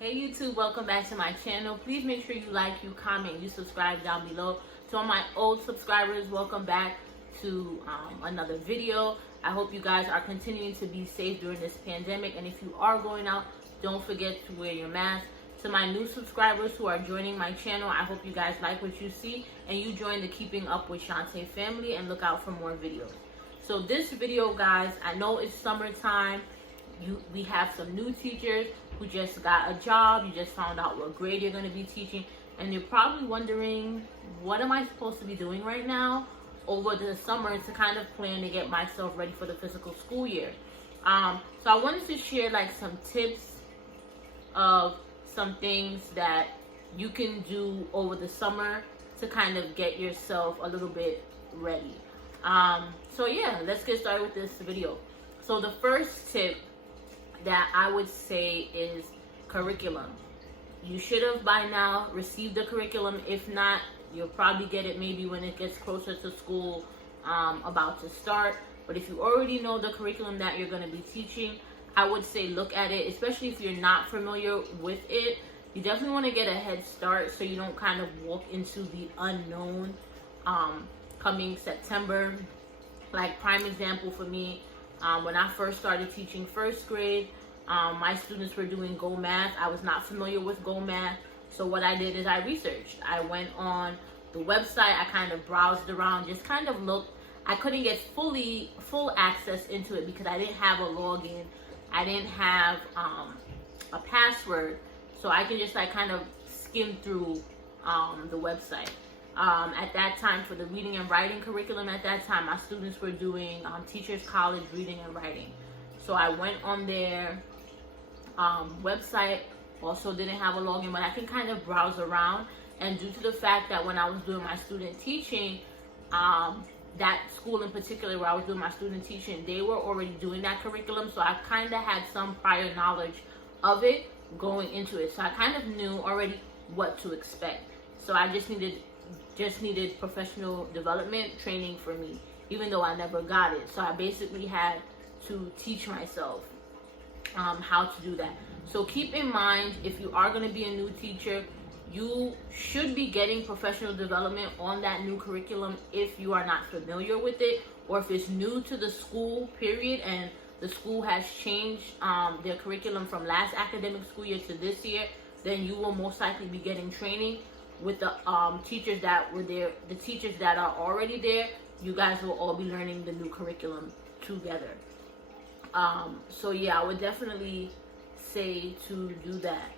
Hey YouTube, welcome back to my channel. Please make sure you like, you comment, you subscribe down below. To all my old subscribers, welcome back to another video. I hope you guys are continuing to be safe during this pandemic, and if you are going out, don't forget to wear your mask. To my new subscribers who are joining my channel, I hope you guys like what you see and you join the Keeping Up with Shantae family and look out for more videos. So this video, guys, I know it's summertime. We have some new teachers who just got a job. You just found out what grade you're going to be teaching, and you're probably wondering, what am I supposed to be doing right now over the summer to kind of plan to get myself ready for the physical school year. So I wanted to share like some tips of some things that you can do over the summer to kind of get yourself a little bit ready. So yeah, let's get started with this video. So the first tip that I would say is curriculum. You should have by now received the curriculum. If not, you'll probably get it maybe when it gets closer to school about to start. But if you already know the curriculum that you're going to be teaching, I would say look at it, especially if you're not familiar with it. You definitely want to get a head start so you don't kind of walk into the unknown coming September. Like prime example for me, when I first started teaching first grade, my students were doing Go Math. I was not familiar with Go Math, so what I did is I researched. I went on the website, I kind of browsed around, just kind of looked. I couldn't get full access into it because I didn't have a login. I didn't have a password, so I can just like kind of skim through the website. At that time, for the reading and writing curriculum, at that time my students were doing Teachers College reading and writing. So I went on their website. Also didn't have a login, but I can kind of browse around. And due to the fact that when I was doing my student teaching, that school in particular where I was doing my student teaching, they were already doing that curriculum, so I kind of had some prior knowledge of it going into it. So I kind of knew already what to expect. So I just needed professional development training for me, even though I never got it. So I basically had to teach myself how to do that. So keep in mind, if you are going to be a new teacher, you should be getting professional development on that new curriculum if you are not familiar with it, or if it's new to the school period and the school has changed their curriculum from last academic school year to this year, then you will most likely be getting training with the teachers that were there. The teachers that are already there, you guys will all be learning the new curriculum together. So yeah, I would definitely say to do that.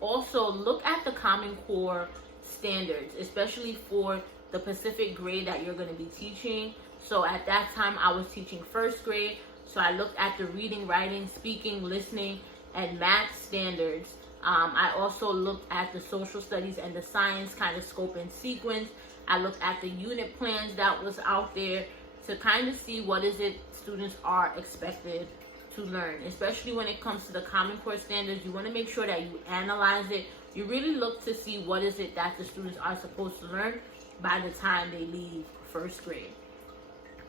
Also, look at the Common Core standards, especially for the Pacific grade that you're going to be teaching. So at that time, I was teaching first grade, so I looked at the reading, writing, speaking, listening, and math standards. I also looked at the social studies and the science kind of scope and sequence. I looked at the unit plans that was out there to kind of see what is it students are expected to learn. Especially when it comes to the Common Core standards, you want to make sure that you analyze it. You really look to see what is it that the students are supposed to learn by the time they leave first grade.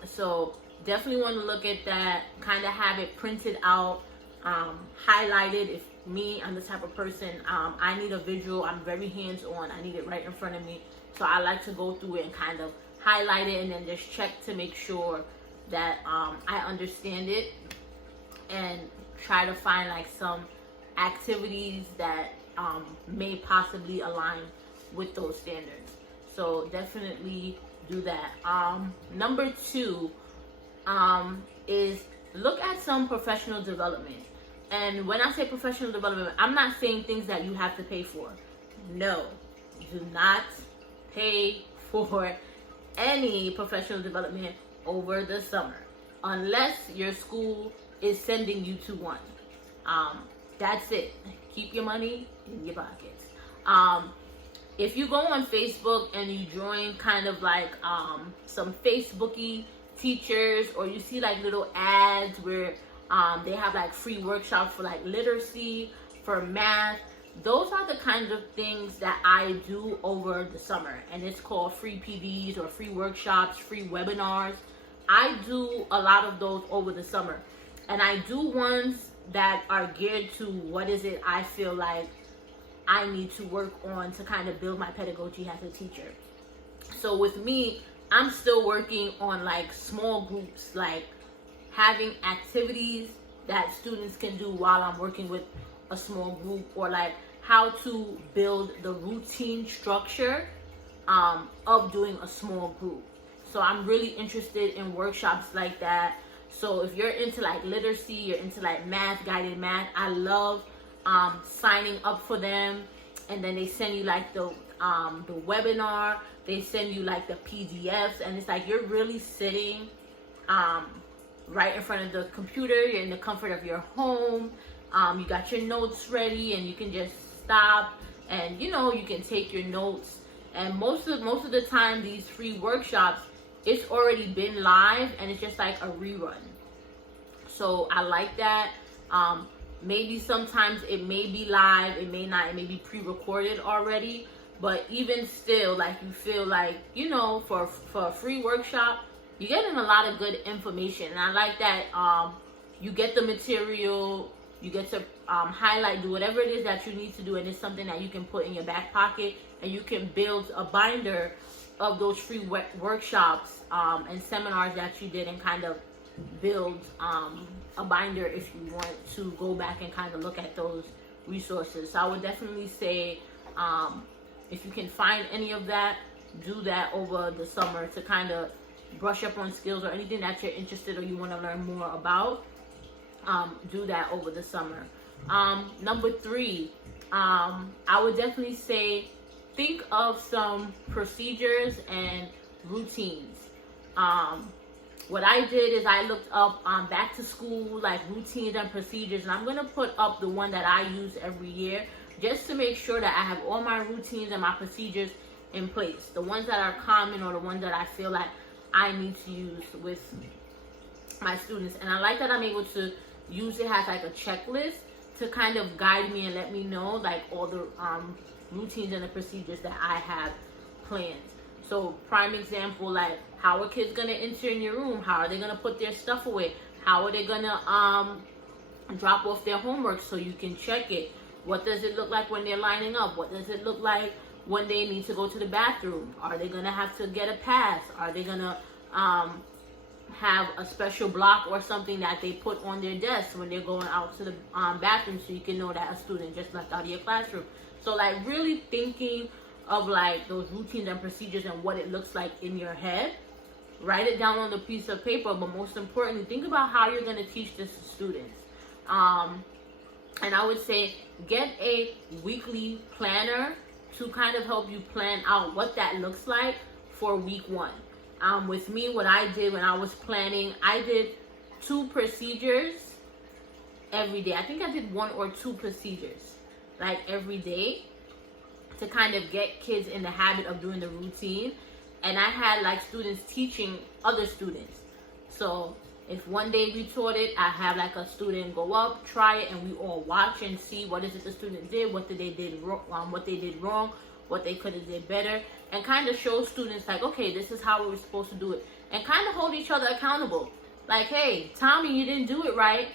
So definitely want to look at that, kind of have it printed out, highlighted. If I'm the type of person, I need a visual. I'm very hands-on. I need it right in front of me. So I like to go through it and kind of highlight it and then just check to make sure that I understand it, and try to find like some activities that may possibly align with those standards. So definitely do that. Number 2 is look at some professional development. And when I say professional development, I'm not saying things that you have to pay for. No, do not pay for any professional development over the summer unless your school is sending you to one. That's it. Keep your money in your pockets. If you go on Facebook and you join kind of like some Facebooky teachers, or you see like little ads where they have like free workshops for like literacy, for math, those are the kinds of things that I do over the summer, and it's called free PDs or free workshops, free webinars. I do a lot of those over the summer, and I do ones that are geared to what is it I feel like I need to work on to kind of build my pedagogy as a teacher. So with me, I'm still working on like small groups, like having activities that students can do while I'm working with a small group, or like how to build the routine structure of doing a small group. So I'm really interested in workshops like that. So if you're into like literacy, you're into like math, guided math, I love signing up for them. And then they send you like the webinar, they send you like the PDFs, and it's like you're really sitting right in front of the computer. You're in the comfort of your home. You got your notes ready, and you can just stop and you can take your notes. And most of the time, these free workshops, it's already been live and it's just like a rerun. So I like that. Maybe sometimes it may be live, it may not, it may be pre-recorded already, but even still, like you feel like, for a free workshop, you're getting a lot of good information. And I like that you get the material, you get to highlight, do whatever it is that you need to do, and it's something that you can put in your back pocket, and you can build a binder of those free workshops and seminars that you did, and kind of build a binder if you want to go back and kind of look at those resources. So I would definitely say if you can find any of that, do that over the summer to kind of brush up on skills or anything that you're interested or you want to learn more about. Do that over the summer. Number 3, I would definitely say think of some procedures and routines. What I did is I looked up back to school like routines and procedures, and I'm going to put up the one that I use every year just to make sure that I have all my routines and my procedures in place. The ones that are common, or the ones that I feel like I need to use with my students. And I like that I'm able to use it as like a checklist to kind of guide me and let me know like all the routines and the procedures that I have planned. So prime example, like how are kids gonna enter in your room? How are they gonna put their stuff away? How are they gonna drop off their homework so you can check it? What does it look like when they're lining up? What does it look like when they need to go to the bathroom? Are they gonna have to get a pass? Are they gonna have a special block or something that they put on their desk when they're going out to the bathroom, so you can know that a student just left out of your classroom? So like really thinking of like those routines and procedures and what it looks like in your head. Write it down on the piece of paper, but most importantly, think about how you're going to teach this to students. And I would say get a weekly planner to kind of help you plan out what that looks like for week 1. With me, what I did when I was planning, I did 2 procedures every day. I think I did 1 or 2 procedures like every day to kind of get kids in the habit of doing the routine. And I had like students teaching other students. So if one day we taught it, I have like a student go up, try it, and we all watch and see what is it the student did, what they did wrong, what they could have did better, and kind of show students like, okay, this is how we were supposed to do it, and kind of hold each other accountable. Like, hey, Tommy, you didn't do it right.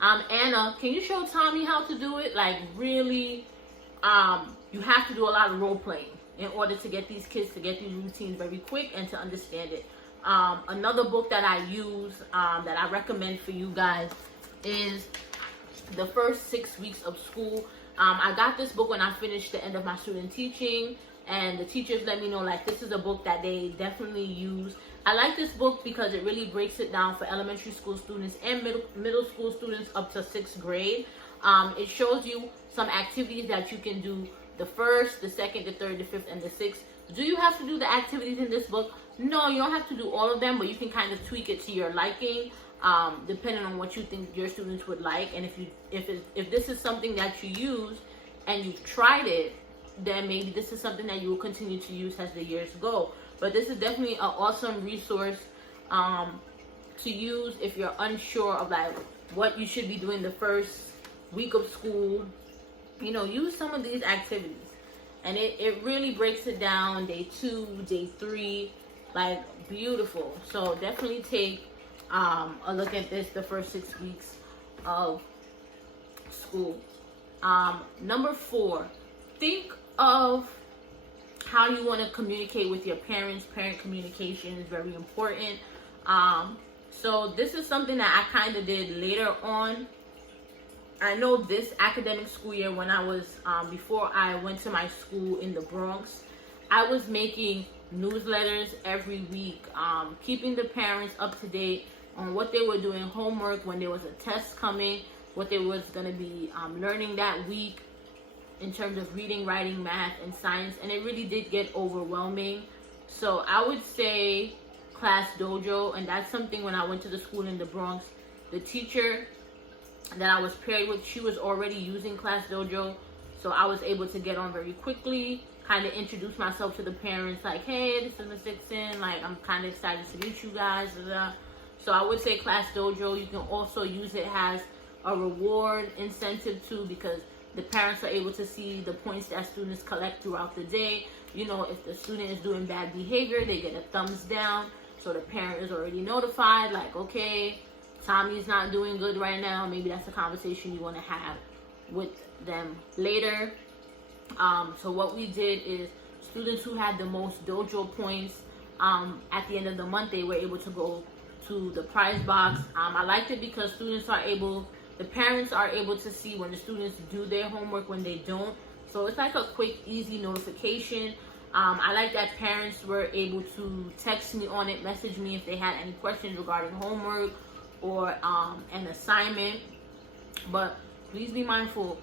Anna, can you show Tommy how to do it? Like really, you have to do a lot of role playing in order to get these kids to get these routines very quick and to understand it. Another book that I use that I recommend for you guys is The First 6 Weeks of School. I got this book when I finished the end of my student teaching, and the teachers let me know like this is a book that they definitely use. I like this book because it really breaks it down for elementary school students and middle school students up to 6th grade. It shows you some activities that you can do the 1st, the 2nd, the 3rd, the 5th, and the 6th. Do you have to do the activities in this book? No, you don't have to do all of them, but you can kind of tweak it to your liking, depending on what you think your students would like. And if this is something that you use and you've tried it, then maybe this is something that you will continue to use as the years go. But this is definitely an awesome resource to use if you're unsure of like what you should be doing the first week of school. You know, use some of these activities, and it really breaks it down. Day 2, day 3, like beautiful. So definitely take a look at this, The First 6 Weeks of school. Number 4, think of how you want to communicate with your parents. Parent communication is very important. So this is something that I kind of did later on. I know this academic school year, when I was, before I went to my school in the Bronx, I was making newsletters every week, keeping the parents up to date on what they were doing, homework, when there was a test coming, what they was going to be learning that week in terms of reading, writing, math, and science. And it really did get overwhelming. So I would say Classdojo, and that's something when I went to the school in the Bronx, the teacher that I was paired with, she was already using Classdojo, so I was able to get on very quickly, kind of introduce myself to the parents, like, hey, this is Miss Dixon, like, I'm kind of excited to meet you guys. So I would say Classdojo. You can also use it as a reward incentive too, because the parents are able to see the points that students collect throughout the day. You know, if the student is doing bad behavior, they get a thumbs down, so the parent is already notified, like, okay, Tommy's not doing good right now. Maybe that's a conversation you want to have with them later. So what we did is, students who had the most dojo points, at the end of the month, they were able to go to the prize box. I liked it because the parents are able to see when the students do their homework, when they don't. So it's like a quick, easy notification. I like that parents were able to text me on it, message me if they had any questions regarding homework or an assignment. But please be mindful,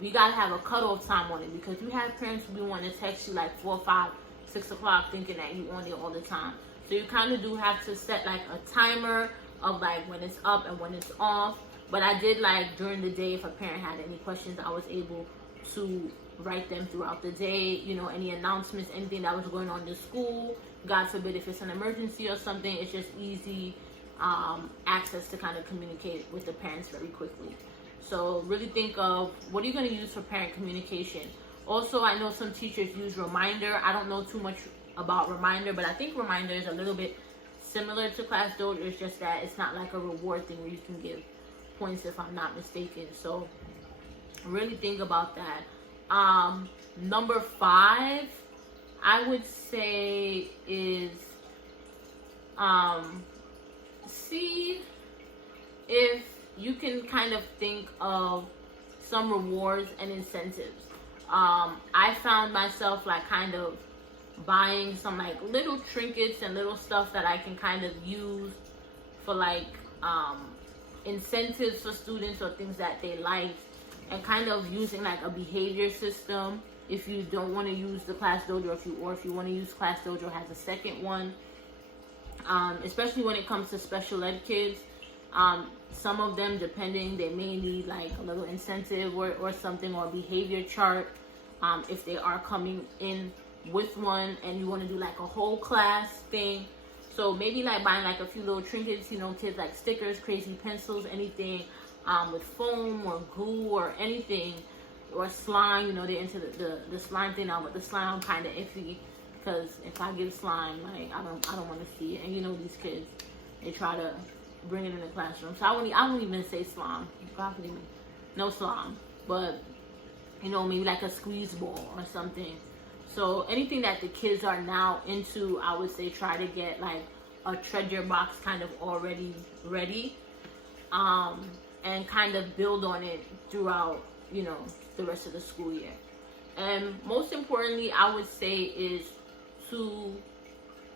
we gotta have a cutoff time on it, because you have parents who want to text you like 4, 5, 6 o'clock thinking that you on there all the time. So you kind of do have to set like a timer of like when it's up and when it's off. But I did, like, during the day, if a parent had any questions, I was able to write them throughout the day, you know, any announcements, anything that was going on in the school. God forbid if it's an emergency or something, it's just easy access to kind of communicate with the parents very quickly. So really think of what are you going to use for parent communication. Also, I know some teachers use Reminder. I don't know too much about Reminder, but I think Reminder is a little bit similar to Classdojo. It's just that it's not like a reward thing where you can give points, if I'm not mistaken. So really think about that. Number 5, I would say, is see if you can kind of think of some rewards and incentives. I found myself like kind of buying some like little trinkets and little stuff that I can kind of use for like incentives for students or things that they like, and kind of using like a behavior system if you don't want to use the Classdojo, or if you want to use Classdojo has a second one. Especially when it comes to special ed kids, some of them, depending, they may need like a little incentive or something, or a behavior chart, if they are coming in with one and you want to do like a whole class thing. So maybe like buying like a few little trinkets, you know, kids like stickers, crazy pencils, anything with foam or glue or anything, or slime. You know, they're into the slime thing now, but the slime I'm kind of iffy, because if I give slime, like I don't want to see it. And you know, these kids, they try to bring it in the classroom. So I won't even say slime. God forgive me, no slime. But you know, maybe like a squeeze ball or something. So anything that the kids are now into, I would say try to get like a treasure box kind of already ready, and kind of build on it throughout, you know, the rest of the school year. And most importantly, I would say is to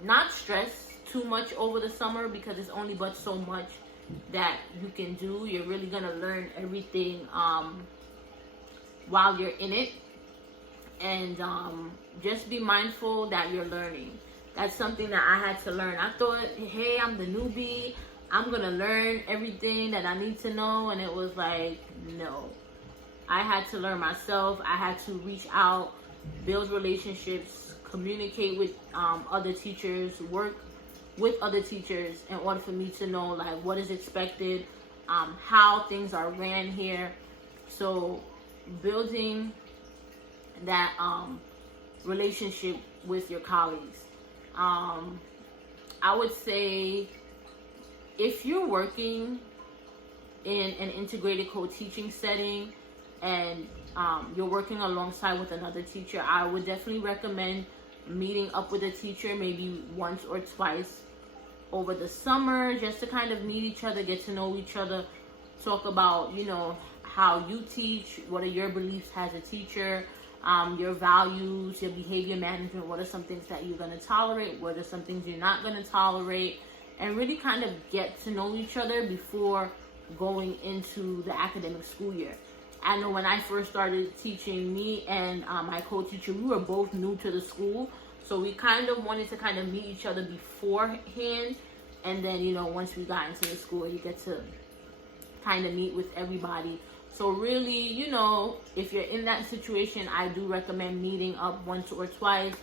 not stress too much over the summer, because it's only but so much that you can do. You're really gonna learn everything while you're in it. And just be mindful that you're learning. That's something that I had to learn. I thought, hey, I'm the newbie, I'm gonna learn everything that I need to know, and it was like, no. I had to learn myself. I had to reach out, build relationships, communicate with other teachers, work with other teachers in order for me to know like what is expected, how things are ran here. So building that relationship with your colleagues. I would say if you're working in an integrated co-teaching setting, and you're working alongside with another teacher, I would definitely recommend meeting up with a teacher maybe once or twice over the summer, just to kind of meet each other, get to know each other, talk about, you know, how you teach, what are your beliefs as a teacher, your values, your behavior management, what are some things that you're going to tolerate, what are some things you're not going to tolerate, and really kind of get to know each other before going into the academic school year. I know when I first started teaching, me and my co-teacher, we were both new to the school, so we kind of wanted to kind of meet each other beforehand, and then, you know, once we got into the school, you get to kind of meet with everybody. So really, you know, if you're in that situation, I do recommend meeting up once or twice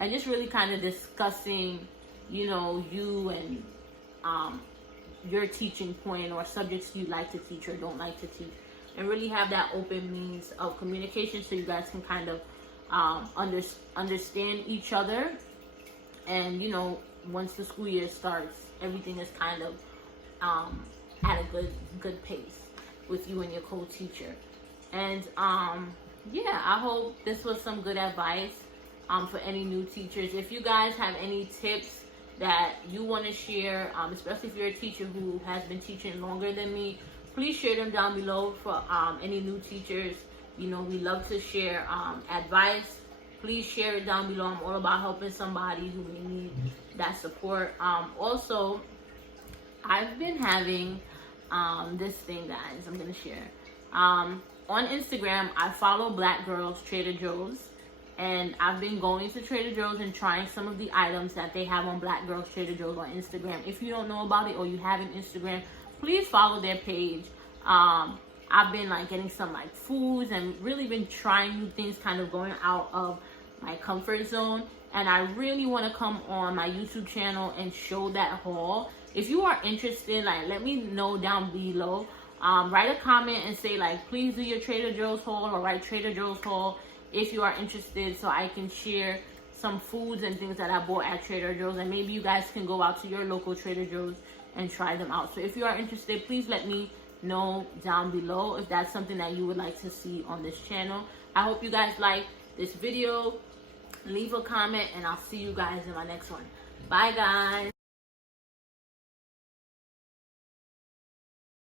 and just really kind of discussing, you know, you and your teaching point or subjects you like to teach or don't like to teach, and really have that open means of communication so you guys can kind of understand each other. And, you know, once the school year starts, everything is kind of at a good pace with you and your co-teacher. And yeah, I hope this was some good advice for any new teachers. If you guys have any tips that you want to share, especially if you're a teacher who has been teaching longer than me, please share them down below for any new teachers. You know, we love to share advice. Please share it down below. I'm all about helping somebody who may need that support. Also, I've been having this thing, guys, I'm going to share. On Instagram, I follow Black Girls Trader Joe's. And I've been going to Trader Joe's and trying some of the items that they have on Black Girls Trader Joe's on Instagram. If you don't know about it or you have an Instagram, please follow their page. I've been like getting some like foods and really been trying new things, kind of going out of my comfort zone. And I really want to come on my YouTube channel and show that haul. If you are interested, like, let me know down below. Write a comment and say, like, please do your Trader Joe's haul, or write Trader Joe's haul if you are interested, so I can share some foods and things that I bought at Trader Joe's, and maybe you guys can go out to your local Trader Joe's and try them out. So if you are interested, please let me know down below if that's something that you would like to see on this channel. I hope you guys like this video. Leave a comment, and I'll see you guys in my next one. Bye, guys.